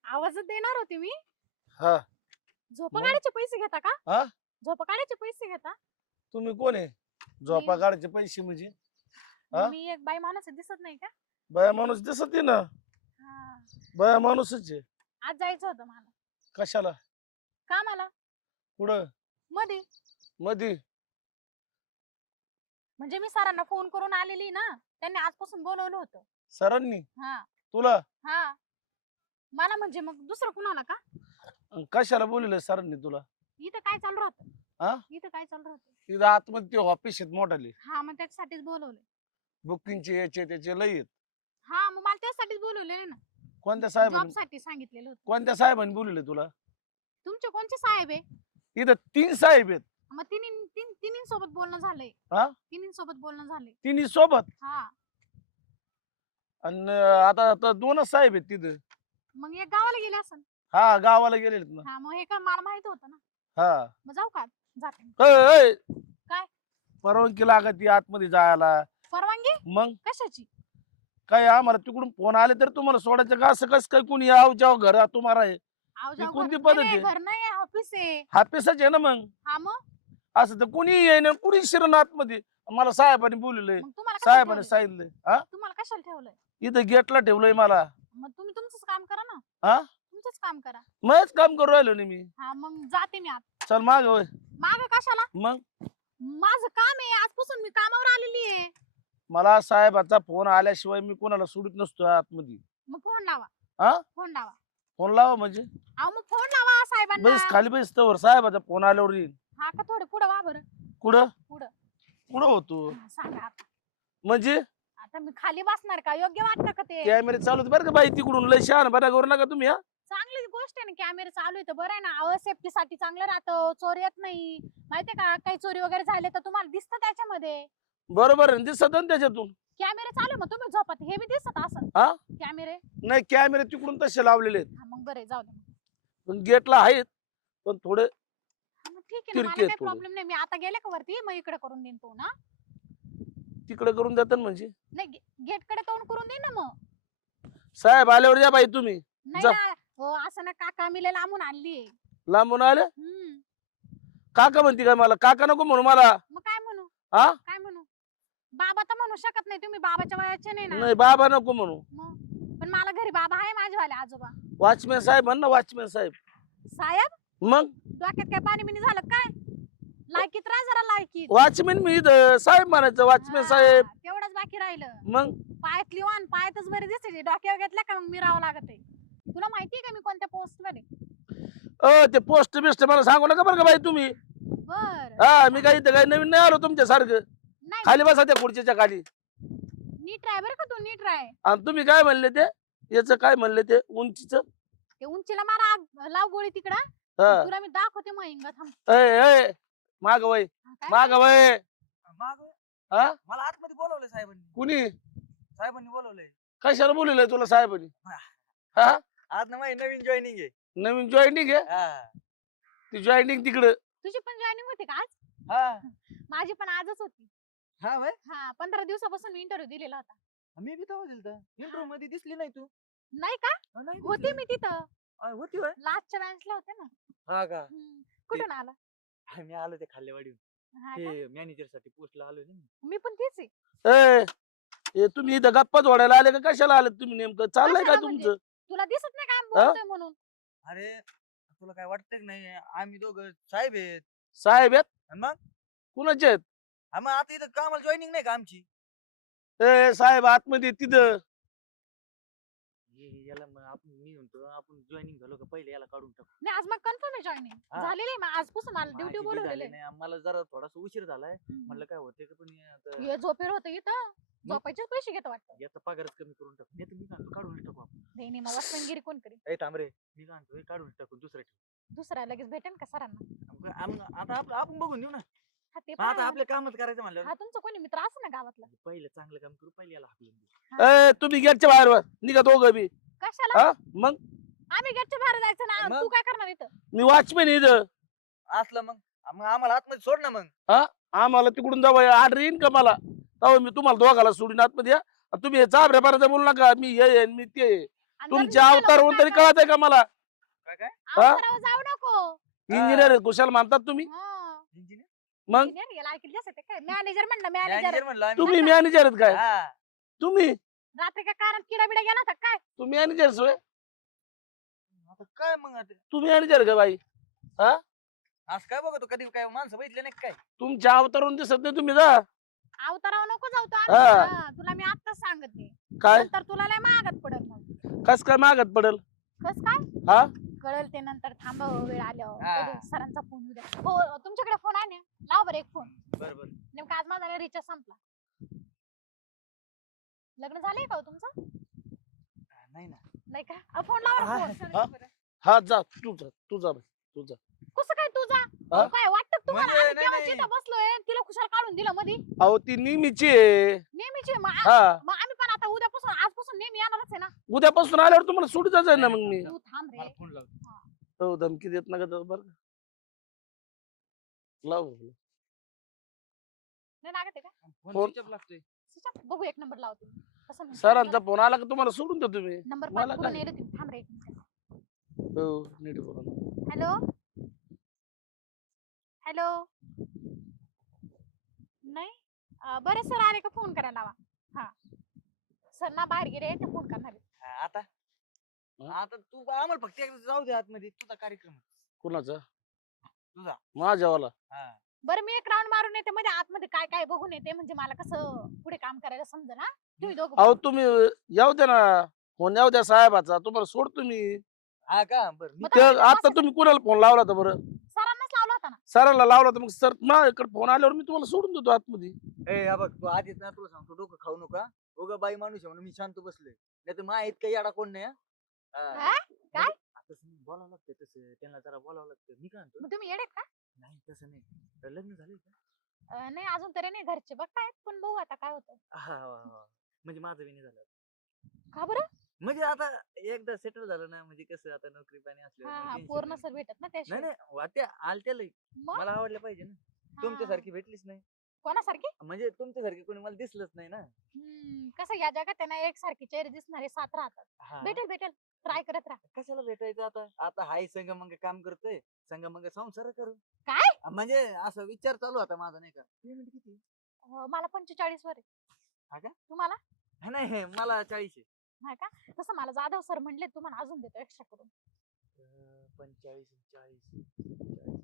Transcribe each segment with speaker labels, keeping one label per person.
Speaker 1: आवाजच देणार होते मी.
Speaker 2: हा
Speaker 1: झोपा
Speaker 2: मग?
Speaker 1: काढायचे पैसे घेता का?
Speaker 2: हा
Speaker 1: झोपा काढायचे पैसे घेता?
Speaker 2: तुम्ही कोण आहे? झोपा काढायचे पैसे म्हणजे? हा
Speaker 1: मी एक बाई माणूस आहे, दिसत नाही का?
Speaker 2: बाया माणूस दिसत आहे ना.
Speaker 1: हा.
Speaker 2: बाया माणूसच आहे.
Speaker 1: आज जायचं होतं मला
Speaker 2: कशाला?
Speaker 1: कामाला.
Speaker 2: कुठं?
Speaker 1: मध्ये
Speaker 2: मधी?
Speaker 1: म्हणजे मी सरांना फोन करून आलेली ना, त्यांनी आजपासून बोलवलं होतं.
Speaker 2: सरांनी
Speaker 1: हा
Speaker 2: तुला?
Speaker 1: हा. मला म्हणजे मग दुसरं कुणाला का?
Speaker 2: कशाला बोलले सरांनी तुला?
Speaker 1: इथं काय चालू राहतं?
Speaker 2: हा
Speaker 1: इथं काय चालू राहतं?
Speaker 2: तिथं आतमध्ये ते ऑफिस आहेत मोठाले.
Speaker 1: हा, मग त्याच्यासाठीच बोलवले.
Speaker 2: बुकिंगचे याचे त्याचे लई आहेत.
Speaker 1: हा, मग मला त्यासाठीच बोलवले ना.
Speaker 2: कोणत्या
Speaker 1: जॉब
Speaker 2: साहेबांनी?
Speaker 1: साठी सांगितलेलं होतं.
Speaker 2: कोणत्या साहेबांनी बोलले तुला?
Speaker 1: तुमचे कोणचे साहेब आहे?
Speaker 2: इथं 3 साहेब आहेत.
Speaker 1: मग तिन्ही सोबत बोलणं झालंय.
Speaker 2: हा
Speaker 1: तिन्ही सोबत बोलणं झालंय.
Speaker 2: तिन्ही सोबत.
Speaker 1: हा.
Speaker 2: आणि आता आता 2च साहेब आहेत तिथं.
Speaker 1: मग एक गावाला गेले असन.
Speaker 2: हा गावाला गेलेत ना.
Speaker 1: हा, मग हे का मला माहित होतं ना.
Speaker 2: हा
Speaker 1: मग जाऊ का? जाते.
Speaker 2: ए, ए,
Speaker 1: काय?
Speaker 2: परवानगी लागत आतमध्ये जायला.
Speaker 1: परवानगी
Speaker 2: मग
Speaker 1: कशाची?
Speaker 2: काय आम्हाला तिकडून फोन आले तर तुम्हाला सोडायचं का? असं कसं काय कोणी याव जाव घर तुम्हाला आहे?
Speaker 1: आव
Speaker 2: ही
Speaker 1: जाऊ
Speaker 2: कोणती
Speaker 1: घर
Speaker 2: पद्धत
Speaker 1: नाही,
Speaker 2: आहे?
Speaker 1: घर नाही, ऑफिस आहे.
Speaker 2: हापेसच आहे ना मग.
Speaker 1: हा, मग
Speaker 2: असं तर कुणी येईन कुणी शिरण आतमध्ये. मला साहेबांनी बोलले.
Speaker 1: मग तुम्हाला कशाला
Speaker 2: साहेबांनी
Speaker 1: ठेवलंय?
Speaker 2: सांगितलंय. हा
Speaker 1: तुम्हाला कशाला ठेवलंय?
Speaker 2: इथं गेटला ठेवलंय मला.
Speaker 1: मग तुम्ही तुमचंच काम करा ना.
Speaker 2: हा
Speaker 1: तुमचंच काम करा.
Speaker 2: मगच काम करू राहिलो ना मी.
Speaker 1: हा, मग जाते मी आता.
Speaker 2: चल माग होय.
Speaker 1: माग कशाला?
Speaker 2: मग
Speaker 1: माझं काम आहे, आजपासून मी कामावर आलेली आहे.
Speaker 2: मला साहेबाचा फोन आल्याशिवाय मी कोणाला सोडित नसतो आतमध्ये.
Speaker 1: मग फोन लावा.
Speaker 2: हा
Speaker 1: फोन लावा.
Speaker 2: फोन लावा म्हणजे?
Speaker 1: अहो, मग फोन लावा साहेबांना.
Speaker 2: बस खाली बस तवर साहेबाचा फोन आल्यावर येईल.
Speaker 1: हा का, थोडं पुढे वा बरं.
Speaker 2: कुठं
Speaker 1: पुढं.
Speaker 2: कुठं होतो
Speaker 1: हा, सांगा आता.
Speaker 2: म्हणजे?
Speaker 1: आता मी खाली बसणार का? योग्य वाटतं का ते?
Speaker 2: कॅमेरे चालू आहेत बरं का बाई, तिकडून लय शहाणपणा करू नका तुम्ही. हा
Speaker 1: चांगली गोष्ट आहे ना, कॅमेरा चालू आहे तर बरं आहे ना. अहो, सेफ्टी साठी चांगलं राहतं, चोरी येत नाही. माहितीये का, काही चोरी वगैरे झाले तर तुम्हाला दिसतं त्याच्यामध्ये.
Speaker 2: बरोबर आहे, दिसत ना त्याच्यातून.
Speaker 1: कॅमेरे चालू आहे, मग तुम्ही झोपत हे बी दिसत असं
Speaker 2: हा
Speaker 1: कॅमेरे.
Speaker 2: नाही कॅमेरे तिकडून तसे लावलेले आहेत.
Speaker 1: हा, मग बरं आहे, जाऊ दे.
Speaker 2: पण गेटला आहेत पण थोडे
Speaker 1: हा, मग ठीक आहे ना, मला
Speaker 2: तिरके आहेत
Speaker 1: काही
Speaker 2: थोडे.
Speaker 1: प्रॉब्लेम नाही. मी आता गेले का वरती, मग इकडे करून देईन तो ना.
Speaker 2: तिकडे करून देतात म्हणजे?
Speaker 1: नाही, गेट कडे तोंड करून देईन ना मग.
Speaker 2: साहेब आल्यावर या बाई तुम्ही.
Speaker 1: नाही
Speaker 2: जा.
Speaker 1: ना. हो, असं ना, काका मी लय लांबून आणली.
Speaker 2: लांबून आले.
Speaker 1: हम्म.
Speaker 2: काका म्हणते काय मला? काका नको म्हणू मला.
Speaker 1: मग काय म्हणू?
Speaker 2: हा
Speaker 1: काय म्हणू? बाबा तर म्हणू शकत नाही, तुम्ही बाबाच्या वयाचे नाही ना.
Speaker 2: नाही बाबा नको म्हणू.
Speaker 1: मग पण मला घरी बाबा आहे, माझेवाले आजोबा.
Speaker 2: वॉचमॅन साहेब म्हण ना, वॉचमॅन साहेब.
Speaker 1: साहेब
Speaker 2: मग
Speaker 1: डोक्यात काय पाणी बिनी झालं काय? लायकीत राहा जरा, लायकीत.
Speaker 2: वॉचमॅन मी इथं साहेब म्हणायचं, वॉचमॅन साहेब.
Speaker 1: हा, तेवढंच बाकी राहिलं.
Speaker 2: मग
Speaker 1: पायात लिवान, पायातच बरे दिसते, डोक्यावर घेतल्या का मग मिरावं लागत आहे. तुला माहितीये का मी कोणत्या पोस्ट मध्ये?
Speaker 2: ते पोस्ट बिस्ट मला सांगू नका बरं का बाई तुम्ही.
Speaker 1: बर.
Speaker 2: हा मी काही इथं काही नवीन नाही आलो तुमच्या सारखं.
Speaker 1: नाही,
Speaker 2: खाली बसा त्या खुर्चीच्या खाली.
Speaker 1: नीट राय बरं का तू, नीट राय.
Speaker 2: आणि तुम्ही काय म्हणले ते? याचं काय म्हणले ते उंचीच?
Speaker 1: ते उंचीला मारा लाव गोळी तिकडं.
Speaker 2: हा
Speaker 1: तुला मी दाखवते मग हिंगा थांब.
Speaker 2: ए माग वय
Speaker 1: हा, काय?
Speaker 2: माग वय.
Speaker 3: माग
Speaker 2: हा
Speaker 3: मला आतमध्ये बोलवलंय साहेबांनी.
Speaker 2: कुणी?
Speaker 3: साहेबांनी बोलवलंय.
Speaker 2: कशाला बोलले तुला साहेबांनी? हा
Speaker 3: आज ना माझी नवीन जॉईनिंग आहे.
Speaker 2: नवीन जॉईनिंग आहे?
Speaker 3: हा.
Speaker 2: ती जॉईनिंग तिकडं.
Speaker 1: तुझी पण जॉईनिंग होती का आज?
Speaker 3: हा.
Speaker 1: माझी पण आजच होती.
Speaker 3: हा व्हय?
Speaker 1: हा, 15 दिवसापासून मी इंटरव्ह्यू दिलेला होता.
Speaker 3: मी बी तेव्हा दिलता. इंटरव्ह्यू मध्ये दिसली नाही तू.
Speaker 1: नाही का?
Speaker 3: नाही
Speaker 1: होती
Speaker 3: दिसली.
Speaker 1: मी तिथं.
Speaker 3: होती व्हय?
Speaker 1: लास्टच्या बेंचला होते ना.
Speaker 3: हा का?
Speaker 1: कुठून आला?
Speaker 3: मी आलो ते खाल्लेवाडी.
Speaker 1: हा का?
Speaker 3: ते मॅनेजर साठी पोस्टला आलोय ना मी.
Speaker 1: मी पण तीच आहे.
Speaker 2: ए तुम्ही इथं गप्पा जोडायला आले का कशाला आले तुम्ही? नेमकं चाललंय का
Speaker 1: कशाला म्हणजे?
Speaker 2: तुमचं?
Speaker 1: तुला दिसत नाही का आम्ही बोलतोय म्हणून?
Speaker 3: अरे तुला काय वाटतंय की नाही आम्ही दोघं साहेब आहेत.
Speaker 2: साहेब आहेत?
Speaker 3: आणि मग
Speaker 2: कुणाचे आहेत?
Speaker 3: मग आता इथं कामाला जॉईनिंग नाही का आमची?
Speaker 2: ए साहेब आतमध्ये तिथं.
Speaker 3: याला मग आपण मी म्हणतो आपण जॉईनिंग झालो का पहिले याला काढून टाकू.
Speaker 1: नाही, आज मग कन्फर्म आहे जॉईनिंग.
Speaker 3: हा.
Speaker 1: झालेली आहे मग आजपासून मला ड्युटी
Speaker 3: माझी बी
Speaker 1: बोलवलेली
Speaker 3: झाली नाही. मला जरा थोडासा उशीर झालाय. म्हणलं काय होते का पण आता
Speaker 1: हे झोपेर होतं इथं. झोपायचे पैसे घेत वाटतं.
Speaker 3: याचा पगारच कमी करून टाकू. नाही तर मी काय म्हणतो काढून टाकू आपण.
Speaker 1: नाही नाही, मग वसमनगिरी कोण करेल?
Speaker 3: ए थांब रे. मी काय म्हणतो काढून टाकू दुसरं ठेवू.
Speaker 1: दुसरा लगेच भेटेन का सरांना?
Speaker 3: आता आपण बघून देऊ ना.
Speaker 1: हा, ते
Speaker 3: मग
Speaker 1: पण
Speaker 3: आता
Speaker 1: आहे.
Speaker 3: आपले कामच करायचं म्हणलं.
Speaker 1: हा, तुमचा कोणी मित्र असं ना गावातला?
Speaker 3: पहिलं चांगलं काम करू पहिले याला हाकलून देऊ.
Speaker 2: तुम्ही गेटच्या बाहेर वर निघा दोघं बी.
Speaker 1: कशाला?
Speaker 2: हा मग
Speaker 1: आम्ही गेटच्या बाहेर जायचं ना.
Speaker 3: मग?
Speaker 1: तू काय करणार इथं?
Speaker 2: मी वॉचमॅन इथं.
Speaker 3: असलं मग आम्हाला आतमध्ये सोड ना मग.
Speaker 2: आम्हाला तिकडून जावं ऑर्डर येईन का मला? तेव्हा मी तुम्हाला दोघाला सोडून आतमध्ये या. आणि तुम्ही चाबऱ्या पाराचं बोलू नका मी हे आहे, मी ते आहे.
Speaker 1: आणि जर
Speaker 2: तुमचे
Speaker 1: निघालं
Speaker 2: अवतारवरून
Speaker 1: तर
Speaker 2: तरी
Speaker 1: काय
Speaker 2: कळत आहे का मला
Speaker 3: काय काय
Speaker 2: हा?
Speaker 1: अवतारावर जाऊ नको.
Speaker 2: इंजिनियर कुशाल म्हणतात तुम्ही
Speaker 1: हा.
Speaker 3: इंजिनियर
Speaker 2: मग
Speaker 1: इंजिनियर याला ऐकलं जसं ते काय मॅनेजर म्हणलं मॅनेजर.
Speaker 3: मॅनेजर म्हणलं आम्ही.
Speaker 2: तुम्ही मॅनेजर आहेत काय
Speaker 3: हा.
Speaker 2: तुम्ही
Speaker 1: रात्री काय कानात किडा बिडा गेला होता काय?
Speaker 2: तुम्ही मॅनेजर सोय
Speaker 3: आता काय मग आता?
Speaker 2: तुम्ही मॅनेजर का बाई
Speaker 3: असं काय बघतो कधी काय माणसं बघितले नाही काय
Speaker 2: तुमच्या अवतारवरून दिसत नाही तुम्ही जा
Speaker 1: अवतारावर नको जाऊ तू
Speaker 2: हा.
Speaker 1: आमच्या. हा, तुला मी आत्ताच सांगते.
Speaker 2: काय
Speaker 1: नंतर तुला लय मागत पडल मग.
Speaker 2: कस काय मागत पडल
Speaker 1: कस काय?
Speaker 2: हा
Speaker 1: कळेल ते नंतर थांबा वेळ आल्यावर.
Speaker 3: हा.
Speaker 1: कधी सरांचा फोन येऊ द्या. हो तुमच्याकडे फोन आहे ना? लाव बरं एक फोन.
Speaker 3: बरोबर
Speaker 1: नेमका आज माझा रिचार्ज संपला. लग्न झालंय का हो तुमचं?
Speaker 3: नाही ना
Speaker 1: नाही का? फोन लावा
Speaker 2: हा,
Speaker 1: ना फोन.
Speaker 2: हा. हा जा तू जा
Speaker 1: कसं काय तुझा?
Speaker 2: हा?
Speaker 1: काय वाटतं तुम्हाला?
Speaker 3: म्हणजे
Speaker 1: आम्ही
Speaker 3: नाही,
Speaker 1: केव्हाची
Speaker 3: नाही.
Speaker 1: इथं बसलोय तिला खुशाल काढून दिलं मधी.
Speaker 2: अहो ती नेहमीची आहे
Speaker 1: नेहमीची मग
Speaker 2: हा
Speaker 1: आम्ही पण आता उद्यापासून आजपासून नेहमी येणारच आहे ना.
Speaker 2: उद्यापासून आल्यावर तुम्हाला सुटी जायचं ना मग मी
Speaker 1: तू थांब रे.
Speaker 3: मला फोन लाव
Speaker 2: हो धमकी देत नका बरं का? लाव
Speaker 1: नाही लागत आहे का?
Speaker 3: फोन
Speaker 2: फोन-
Speaker 3: स्विच ऑफ लागतोय
Speaker 1: सुशांत, बघू एक नंबर लावते मी. कसं म्हणतो?
Speaker 2: सरांचा फोन आला का तुम्हाला सोडून देतो तुम्ही
Speaker 1: नंबर
Speaker 2: मला
Speaker 1: पाठ करून
Speaker 2: काय?
Speaker 1: येईल तुम्ही. थांब रे एक मिनिट.
Speaker 2: हो नीट बोला
Speaker 1: हॅलो हॅलो. नाही बरं सर आले का फोन करायला लावा. हा सर ना बाहेर गेले ते फोन करणार आहेत.
Speaker 3: हा, आता
Speaker 2: हा?
Speaker 3: आता तू आम्हाला फक्त एकदा जाऊ दे आतमध्ये तुझा कार्यक्रम आहे.
Speaker 2: कुणाचा
Speaker 3: तुझा
Speaker 2: माझ्यावाला
Speaker 3: हा
Speaker 1: बरं मी एक राऊंड मारून येते मध्ये आतमध्ये काय काय बघून येते म्हणजे मला कसं पुढे काम करायला समजा ना. तुम्ही दोघं
Speaker 2: अहो
Speaker 1: बघा.
Speaker 2: तुम्ही येऊ द्या ना फोन येऊ द्या साहेबाचा तुम्हाला सोडतो मी
Speaker 3: हा का बरं
Speaker 1: मग
Speaker 2: ते
Speaker 1: तुम्ही
Speaker 2: आता
Speaker 1: बसा-
Speaker 2: तुम्ही कुणाला फोन लावला तर बरं
Speaker 1: सरांनाच लावला होता ना.
Speaker 2: सरांना लावला तर मग सर माझ्याकडे फोन आल्यावर मी तुम्हाला सोडून देतो आतमध्ये
Speaker 3: ए हा बघ तू आधीच ना तुला सांगतो डोकं खाऊ नका उगा बाई माणूस आहे म्हणून मी शांत बसलोय नाही तर मा इतका याडा कोण नाही हा?
Speaker 1: हा? काय?
Speaker 3: म्हणजे तसं नाही बोलावं लागतं तसं त्यांना जरा बोलावं लागतं मी काय म्हणतो
Speaker 1: मग तुम्ही येडेत का?
Speaker 3: नाही तसं नाही तर लग्न झालंय का
Speaker 1: नाही अजून तरी नाही घरचे बघतायत पण बघू आता काय होतं.
Speaker 3: हा, हा, हा. म्हणजे माझं बी नाही झालं
Speaker 1: का बरं?
Speaker 3: म्हणजे आता एकदा सेटल झालं ना म्हणजे कसं आता नोकरी पाणी
Speaker 1: हा
Speaker 3: असल्यावर
Speaker 1: हा
Speaker 3: tension
Speaker 1: पोर
Speaker 3: नाही.
Speaker 1: नसेल भेटत ना
Speaker 3: नाही
Speaker 1: त्याशिवाय.
Speaker 3: नाही वाट्या आलत्या लई
Speaker 1: मग
Speaker 3: मला आवडलं पाहिजे ना
Speaker 1: हा.
Speaker 3: तुमच्यासारखी भेटलीच नाही
Speaker 1: कोणासारखी?
Speaker 3: म्हणजे तुमच्यासारखी कोणी मला दिसलंच नाही ना
Speaker 1: कसं या जगात आहे ना एक सारखी चेहरे दिसणारे 7 राहतात.
Speaker 3: हा.
Speaker 1: भेटेल भेटेल ट्राय करत राहा.
Speaker 3: कशाला भेटायचं आता आता हाय संग मग काम करतोय संग मग संसार करू
Speaker 1: काय?
Speaker 3: म्हणजे असं विचार चालू होता माझा नाही का पेमेंट किती
Speaker 1: मला 45 वर आहे.
Speaker 3: हा का?
Speaker 1: तुम्हाला?
Speaker 3: नाही मला 40 आहे
Speaker 1: हा का? तसं मला जाधव सर म्हणले तुम्हाला अजून देतो एक्स्ट्रा करून.
Speaker 3: 45 40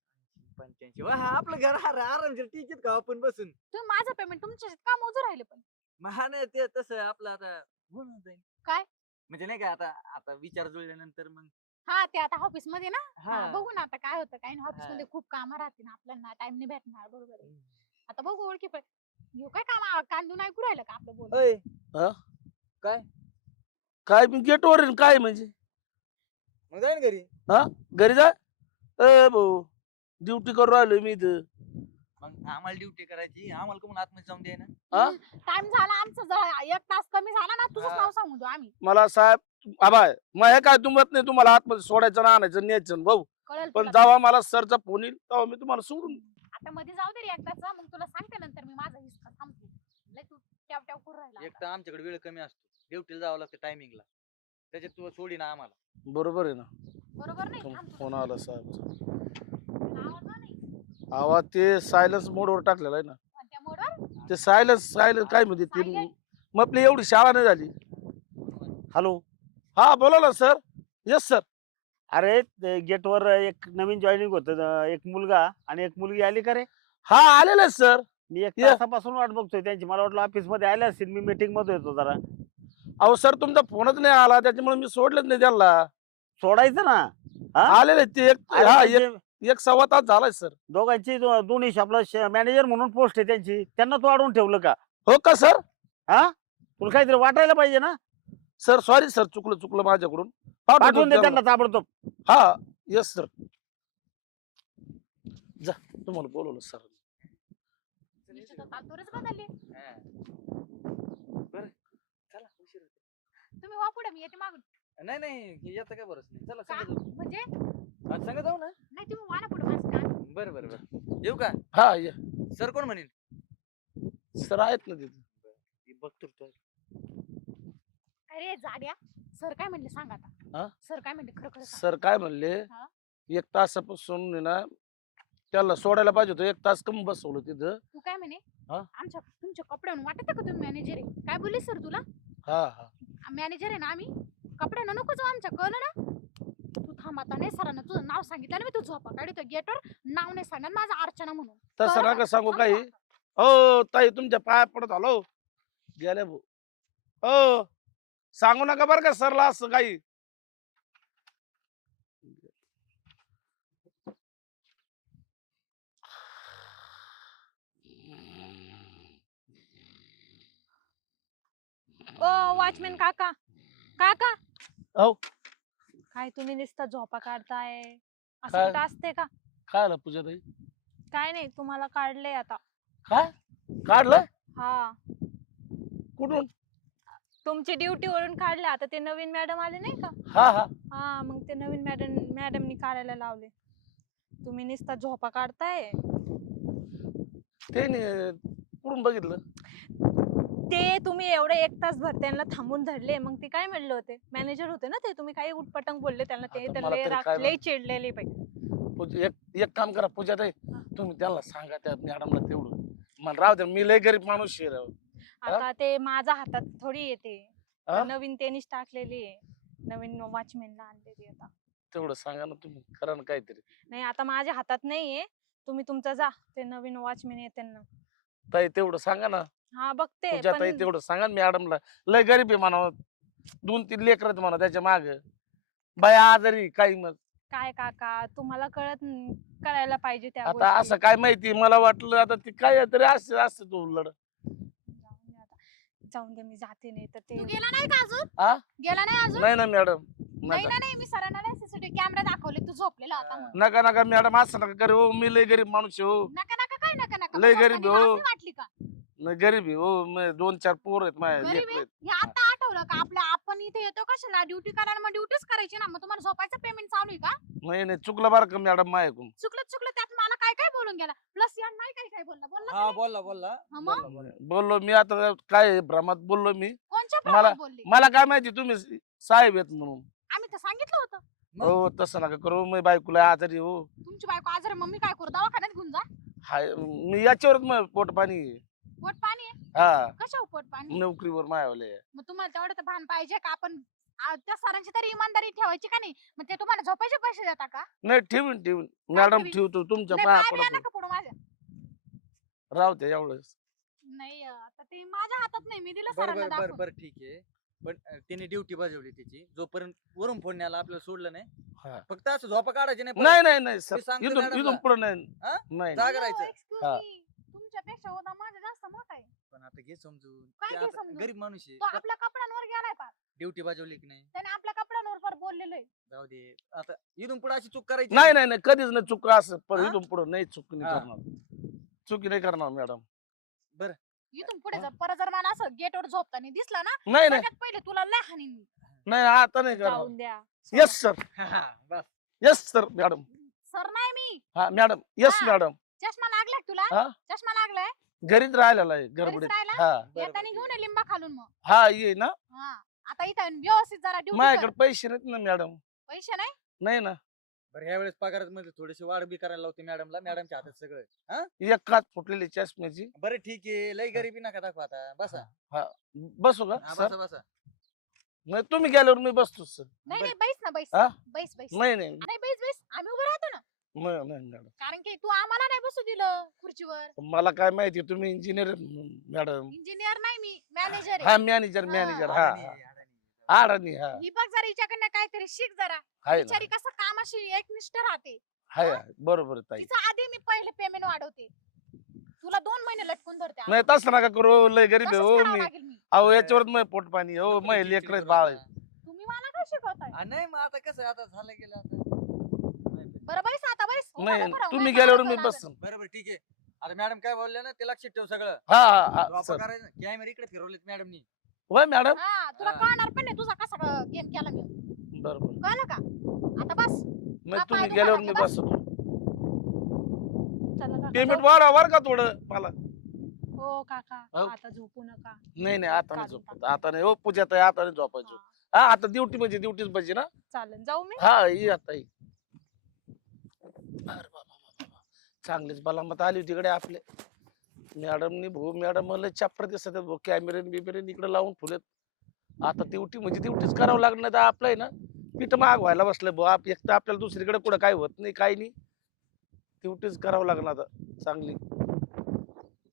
Speaker 3: 85 हा आपलं घर आरामशीर टिकीत का आपण बसून
Speaker 1: तुम्ही माझं पेमेंट तुमच्या का मोजू राहिले पण?
Speaker 3: हा नाही ते तसं आपलं आता होऊन जाईल
Speaker 1: काय?
Speaker 3: म्हणजे नाही का आता आता विचार जुळल्यानंतर मग
Speaker 1: हा ते आता ऑफिस मध्ये ना.
Speaker 3: हा.
Speaker 1: हा, बघू ना आता काय होतं काय नाही. ऑफिस
Speaker 3: हा.
Speaker 1: मध्ये खूप कामं राहते ना आपल्याला टाइम नाही भेटणार. बरोबर आहे. आता बघू ओळखी पण घेऊ काय काम कांदून ऐकू राहिलं का आपलं बोल.
Speaker 3: अय
Speaker 2: हा?
Speaker 3: काय
Speaker 2: काय मी गेटवर आहे न काय म्हणजे
Speaker 3: मग जाईन घरी
Speaker 2: घरी जा ए भाऊ ड्युटी करू राहिलो मी इथं
Speaker 3: मग आम्हाला ड्युटी करायची आम्हाला कोण आतमध्ये जाऊन द्याय ना
Speaker 2: हा?
Speaker 1: टाइम झाला आमचं जरा 1 तास कमी झाला ना तुझंच
Speaker 3: हा.
Speaker 1: नाव सांगू दो आम्ही.
Speaker 2: मला साहेब आबाय मग हे काय तुमत नाही तुम्हाला आतमध्ये सोडायचं ना आणायचं न्यायचं भाऊ
Speaker 1: कळेल
Speaker 2: पण
Speaker 1: तुला.
Speaker 2: जेव्हा मला सरचा फोन येईल तेव्हा मी तुम्हाला सोडून
Speaker 1: आता मध्ये जाऊ दे रे एकदाच मग तुला सांगते नंतर मी माझा हिस्सा थांबते. लय तू ट्याव ट्याव करून राहिला
Speaker 3: एक
Speaker 1: आता.
Speaker 3: तर आमच्याकडे वेळ कमी असतो ड्युटीला जावं लागतं टायमिंगला त्याच्यात तू सोडी ना आम्हाला
Speaker 2: बरोबर आहे ना
Speaker 1: बरोबर नाही थांब
Speaker 2: फोन आला साहेब
Speaker 1: आवाज नाही
Speaker 2: आवाज ते सायलन्स मोडवर टाकलेला आहे ना
Speaker 1: कोणत्या मोडवर?
Speaker 2: ते सायलन्स काय म्हणते ते
Speaker 1: Silent?
Speaker 2: मग आपली एवढी शाळा नाही झाली हॅलो हा बोला ना सर येस सर
Speaker 4: अरे गेटवर एक नवीन जॉईनिंग होतं एक मुलगा आणि एक मुलगी आली का रे?
Speaker 2: हा आलेलं आहे सर
Speaker 4: मी एक
Speaker 2: ये.
Speaker 4: तासापासून वाट बघतोय त्यांची. मला वाटलं ऑफिस मध्ये आले असतील, मी मीटिंग मध्ये होतो जरा.
Speaker 2: अहो सर तुमचा फोनच नाही आला त्याच्यामुळे मी सोडलंच नाही त्यांना
Speaker 4: सोडायचं ना. हा?
Speaker 2: आलेले ते एक
Speaker 4: अरे
Speaker 2: हा
Speaker 4: त्यांचे
Speaker 2: एक सव्वा तास झालाय सर
Speaker 4: दोघांची दोन्ही आपला मॅनेजर म्हणून पोस्ट आहे त्यांची, त्यांना तू अडवून ठेवलं का?
Speaker 2: हो का सर
Speaker 4: हा, तुला काहीतरी वाटायला पाहिजे ना.
Speaker 2: सर सॉरी सर चुकलं माझ्याकडून
Speaker 4: पाठवून दे
Speaker 2: त्यांना.
Speaker 4: त्यांना ताबडतोब.
Speaker 2: हा येस सर जा तुम्हाला बोलवलं सर
Speaker 1: तुमची तर तातूरच बदलली.
Speaker 3: हा. बरं चला उशीर होतो
Speaker 1: तुम्ही वा पुढे मी येते मागून.
Speaker 3: नाही याचा काय बरंच नाही चला
Speaker 1: का?
Speaker 3: संग जाऊ
Speaker 1: म्हणजे
Speaker 3: आज संग जाऊ ना
Speaker 1: नाही तुम्ही वा ना पुढे माझं काम.
Speaker 3: बरं येऊ का
Speaker 2: हा ये
Speaker 3: सर कोण म्हणेल
Speaker 2: सर आहेत ना तिथे
Speaker 3: बघतो तो
Speaker 1: अरे जाड्या सर काय म्हणले सांग
Speaker 2: हा?
Speaker 1: आता. सर काय म्हणले खरं खरं सांग.
Speaker 2: सर काय म्हणले
Speaker 1: हा?
Speaker 2: 1 तासापासून आहे ना त्याला सोडायला पाहिजे होतं, 1 तास कमी बसवलं तिथं.
Speaker 1: तू काय म्हणे
Speaker 2: हा?
Speaker 1: तुमच्या कपड्यावरून वाटत का तुम्ही मॅनेजर आहे? काय बोलले सर तुला?
Speaker 2: हा हा
Speaker 1: मॅनेजर आहे ना आम्ही, कपड्यानं नको जाऊ आमच्या, कळलं ना? तू थांब आता. नाही सरांना तुझं नाव सांगितलं ना मी, तू झोपा काढतो गेटवर. नाव नाही सांगणार माझं, अर्चना म्हणून.
Speaker 2: तसं
Speaker 1: कळलं
Speaker 2: नका
Speaker 1: का?
Speaker 2: सांगू
Speaker 1: थांब
Speaker 2: काही.
Speaker 1: तू आता.
Speaker 2: हो ताई तुमच्या पाया पडत आलो गेले भाऊ. हो सांगू नका बरं का सरला असं काही.
Speaker 5: ओ वॉचमॅन काका, काका
Speaker 2: हो
Speaker 5: काय तुम्ही नुसतं झोपा काढताय? असं
Speaker 2: काय?
Speaker 5: कुठं असते का?
Speaker 2: काय आलं पूजा ताई?
Speaker 5: काय नाही, तुम्हाला काढलंय आता.
Speaker 2: काय काढलं
Speaker 5: हा,
Speaker 2: कुठून?
Speaker 5: तुमची ड्युटी वरून काढले. आता ते नवीन मॅडम आले नाही का?
Speaker 2: हा हा
Speaker 5: हा, मग ते नवीन मॅडमनी काढायला लावले. तुम्ही नुसतं झोपा काढताय.
Speaker 2: ते नाही कुठून बघितलं?
Speaker 5: ते तुम्ही एवढे 1 तास भर त्यांना थांबून धरले, मग ते काय म्हणले होते? मॅनेजर होते ना ते, तुम्ही काही उटपटंग बोलले त्यांना. ते
Speaker 2: आता
Speaker 5: तर
Speaker 2: मला तरी काय
Speaker 5: लय चिडलेले बाई.
Speaker 2: एक काम करा पूजा ताई, तुम्ही त्यांना सांगा त्या मॅडमला तेवढं. मला राहू द्या, मी लय गरीब माणूस आहे राव.
Speaker 5: आता ते माझ्या हातात थोडी येते.
Speaker 2: हा?
Speaker 5: नवीन त्यांनीच टाकलेली आहे, नवीन वॉचमॅनला आणलेली आता.
Speaker 2: तेवढं सांगा ना तुम्ही, करा ना काहीतरी.
Speaker 5: नाही आता माझ्या हातात नाहीये, तुम्ही तुमचं जा. ते नवीन वॉचमॅन येते ना.
Speaker 2: ताई तेवढं सांगा ना.
Speaker 5: हा बघते
Speaker 2: पूजा ताई
Speaker 5: पण
Speaker 2: तेवढं सांगा ना मॅडमला. लय गरीब आहे म्हणा, 2-3 लेकर म्हणा त्याच्या माग. बाया आजारी काही मग.
Speaker 5: काय काका, तुम्हाला कळायला पाहिजे त्या
Speaker 2: आता
Speaker 5: गोष्टी.
Speaker 2: असं काय माहिती, मला वाटलं आता ती काय तरी असं असं तू लढ.
Speaker 5: जाऊन दे आता. जाऊन दे, मी जाते. नाही तर ते
Speaker 1: तू गेला नाही का अजून?
Speaker 2: हा?
Speaker 1: गेला नाही अजून?
Speaker 2: नाही ना मॅडम
Speaker 1: नाही
Speaker 2: नका
Speaker 1: ना, नाही. मी सरांना नाही सीसीटीव्ही कॅमेरा दाखवले तू झोपलेला होता म्हणून.
Speaker 2: नका नका मॅडम असं नका करे हो, मी लय गरीब माणूस आहे हो.
Speaker 1: नका नका काय नका नका.
Speaker 2: लय
Speaker 1: मग
Speaker 2: गरीब
Speaker 1: झोपताना
Speaker 2: आहे
Speaker 1: लाज
Speaker 2: हो.
Speaker 1: नाही वाटली का?
Speaker 2: लय गरीब आहे हो, 2-4 पोर आहेत माझ्या
Speaker 1: गरीब
Speaker 2: लेकरं
Speaker 1: आहे?
Speaker 2: आहेत.
Speaker 1: हे आता आठवलं का आपल्या? आपण इथे येतो कशाला? ड्युटी करायला. मग ड्युटीच करायची ना. मग तुम्हाला झोपायचं पेमेंट चालू आहे का?
Speaker 2: नाही नाही चुकलं बरं का मॅडम माझ्याकडून.
Speaker 1: चुकलं त्यात मला काय काय बोलून गेला. प्लस या नाही काय काय बोलला
Speaker 3: हा
Speaker 1: का नाही?
Speaker 3: बोलला बोलला
Speaker 1: हा मग?
Speaker 3: बोलला, बोलला.
Speaker 2: बोललो मी आता काय भ्रमात बोललो मी.
Speaker 1: कोणच्या
Speaker 2: मला-
Speaker 1: प्रमाणात बोलले?
Speaker 2: मला काय माहिती तुम्ही साहेब आहेत म्हणून.
Speaker 1: आम्ही तर सांगितलं होतं.
Speaker 3: मग?
Speaker 2: हो तसं नका करू, मी बायकोला आजारी हो.
Speaker 1: तुमची बायको आजार आहे, मम्मी काय करू? दवाखान्यात घेऊन जा.
Speaker 2: हाय मी याच्यावरच मग पोट पाणी आहे.
Speaker 1: पोट पाणी आहे.
Speaker 2: हा
Speaker 1: कशावर पोट पाणी?
Speaker 2: नोकरीवर मायावले.
Speaker 1: मग तुम्हाला तेवढं तर भान पाहिजे का? आपण त्या सरांची तरी इमानदारी ठेवायची का नाही? मग ते तुम्हाला झोपायचे पैसे देता का?
Speaker 2: नाही ठेवून मॅडम
Speaker 1: ठेवीन?
Speaker 2: ठेवतो तुमच्या
Speaker 1: नाही,
Speaker 2: पाया
Speaker 1: पाय बिया
Speaker 2: पडतो.
Speaker 1: नका पडू माझ्या.
Speaker 2: राहू द्या एवढंच.
Speaker 1: नाही आता ते माझ्या हातात नाही. मी दिलं
Speaker 3: बर
Speaker 1: सरांना
Speaker 3: बर बर
Speaker 1: दाखवून.
Speaker 3: बर ठीक आहे. पण त्यांनी ड्युटी बजावली त्याची. जोपर्यंत वरून फोन न्यायला आपल्याला सोडलं नाही,
Speaker 2: हा.
Speaker 3: फक्त असं झोपा काढायचे नाही परत.
Speaker 2: नाही नाही नाही सर,
Speaker 3: मी सांगतो
Speaker 2: इथून
Speaker 3: मॅडमला.
Speaker 2: इथून पुढे नाही.
Speaker 3: हा?
Speaker 2: नाही
Speaker 3: जागा
Speaker 1: No,
Speaker 3: राहायचं.
Speaker 1: excuse
Speaker 2: हा.
Speaker 1: me. तुमच्यापेक्षा होता माझा जास्त मोठा आहे.
Speaker 3: पण आता घे समजून.
Speaker 1: काय
Speaker 3: ते
Speaker 1: घे
Speaker 3: आता
Speaker 1: समजून?
Speaker 3: गरीब माणूस
Speaker 1: तो
Speaker 3: आहे.
Speaker 1: आपल्या कपड्यांवर गेलाय पार.
Speaker 3: ड्युटी बजावली की नाही?
Speaker 1: त्याने आपल्या कपड्यांवर पार बोललेलोय.
Speaker 3: जाऊ दे. आता इथून पुढे अशी चूक करायची
Speaker 2: नाही नाही नाही कधीच नाही चुक असं, पण
Speaker 3: हा?
Speaker 2: इथून पुढे नाही चुक नाही
Speaker 3: हा.
Speaker 2: करणार. चुकी नाही करणार मॅडम.
Speaker 1: इथून पुढे जर परत जर मला असं गेटवर झोपताना दिसला ना,
Speaker 2: नाही नाही
Speaker 1: सगळ्यात पहिले तुला लय हाणीन मी.
Speaker 2: नाही आता नाही करणार.
Speaker 5: जाऊन द्या.
Speaker 2: येस सर,
Speaker 3: हा, बस.
Speaker 2: Yes sir madam.
Speaker 1: सर नाही मी.
Speaker 2: हा मॅडम, येस
Speaker 1: हा.
Speaker 2: मॅडम.
Speaker 1: चष्मा लागलाय का तुला?
Speaker 2: हा?
Speaker 1: चष्मा लागलाय?
Speaker 2: घरीच राहिलेला आहे
Speaker 1: घरीच
Speaker 2: गडबडीत.
Speaker 1: राहिला?
Speaker 2: हा
Speaker 3: बरं,
Speaker 1: येताना
Speaker 3: ठीक
Speaker 1: घेऊन
Speaker 3: आहे.
Speaker 1: ये लिंबा खालून मग.
Speaker 2: हा ये ना.
Speaker 1: हा. आता इथं व्यवस्थित जरा ड्युटी
Speaker 2: माझ्याकडे पैसे नाहीत ना मॅडम.
Speaker 1: पैसे नाही?
Speaker 2: नाही ना.
Speaker 3: बरं ह्या वेळेस पगारात मध्ये थोडीशी वाढ बी करायला लावते मॅडमला. मॅडमच्या हातात सगळं. हा?
Speaker 2: एक काच फुटलेली चष्म्याची.
Speaker 3: बरं ठीक आहे. लय गरिबी नका दाखवा आता. बसा.
Speaker 2: बसू का
Speaker 3: हा,
Speaker 2: सर?
Speaker 3: बसा बसा.
Speaker 2: नाही तुम्ही गेल्यावर मी बसतो सर.
Speaker 1: नाही नाही बैस ना बैस.
Speaker 2: हा?
Speaker 1: बैस बैस.
Speaker 2: नाही नाही
Speaker 1: नाही बैस बैस. आम्ही उभे राहतो ना.
Speaker 2: नाही नाही मॅडम.
Speaker 1: कारण की तू आम्हाला नाही बसू दिलं खुर्चीवर.
Speaker 2: मला काय माहिती तुम्ही इंजिनियर मॅडम.
Speaker 1: इंजिनियर नाही मी, मॅनेजर
Speaker 2: हा
Speaker 1: आहे.
Speaker 2: मॅनेजर
Speaker 1: हा.
Speaker 2: मॅनेजर हा
Speaker 3: अडाणी
Speaker 2: हा.
Speaker 3: आहे, अडाणी.
Speaker 2: आडानी हा
Speaker 1: ही बघ जरा हिच्याकडनं काहीतरी शिक जरा.
Speaker 2: हाय
Speaker 1: बिचारी
Speaker 2: ना.
Speaker 1: कसं कामाशी एकनिष्ठ राहते.
Speaker 2: हाय हाय. बरोबर आहे ताई.
Speaker 1: तिचं आधी मी पहिले पेमेंट वाढवते. तुला 2 महिने लटकून धरते.
Speaker 2: नाही तसं नका करू, लय गरीब आहे
Speaker 1: तसंच
Speaker 2: हो
Speaker 1: करावं
Speaker 2: मी.
Speaker 1: लागेल मी.
Speaker 2: अहो याच्यावर मग पोट पाणी हो,
Speaker 3: नको
Speaker 2: मग
Speaker 3: चिडचिड
Speaker 2: लेकर
Speaker 3: करू
Speaker 2: बाळ
Speaker 3: नका.
Speaker 1: तुम्ही मला काय शिकवताय?
Speaker 3: नाही मग आता कसं आता झालं गेलं आता.
Speaker 1: बरं बैस आता बैस. उभा
Speaker 2: नाही
Speaker 1: नको राहू.
Speaker 2: तुम्ही
Speaker 1: माझ्या
Speaker 2: गेल्यावर मी
Speaker 1: हाताला
Speaker 2: बसन.
Speaker 3: बरोबर ठीक आहे. आता मॅडम काय बोलल्या ना ते लक्षात ठेव सगळं.
Speaker 2: हा हा हा
Speaker 3: वापर
Speaker 2: सर.
Speaker 3: करायचं. कॅमेरे इकडे फिरवलेत मॅडमनी.
Speaker 2: होय मॅडम.
Speaker 1: हा तुला
Speaker 3: हा.
Speaker 1: कळणार पण नाही तुझा कसा गेम केला मी.
Speaker 2: बरोबर.
Speaker 1: कळलं का? आता बस.
Speaker 2: मग
Speaker 1: हा,
Speaker 2: तुम्ही
Speaker 1: पाय
Speaker 2: गेल्यावर
Speaker 1: दुखायला
Speaker 2: मी
Speaker 1: बस.
Speaker 2: बसतो.
Speaker 5: चला काका,
Speaker 2: पेमेंट
Speaker 5: जाऊ.
Speaker 2: वाढवा बरं का थोडं मला.
Speaker 5: हो काका,
Speaker 2: हो.
Speaker 5: आता झोपू नका.
Speaker 2: नाही नाही आता नाही
Speaker 5: काढून
Speaker 2: झोपत. आता नाही हो पूजा ताई, आता नाही झोपायचो.
Speaker 5: हा.
Speaker 2: हा आता ड्युटी म्हणजे ड्युटीच पाहिजे ना.
Speaker 5: चालेल, जाऊ मी.
Speaker 2: हा ये आता ये. अरे बाबा, चांगलीच बलामत आली होती इकडे आपले मॅडमनी. भाऊ मॅडम मला चॅप्टर दिसत भाऊ, कॅमेरे बिमेरे इकडे लावून ठेवलेत. आता ड्युटी म्हणजे ड्युटीच करावं लागणार. तर आपलं आहे ना पीठ महाग व्हायला बसलं भाऊ. एक तर आपल्याला दुसरीकडे कुठं काय होत नाही काही नाही. ड्युटीच करावं लागणार आता चांगली.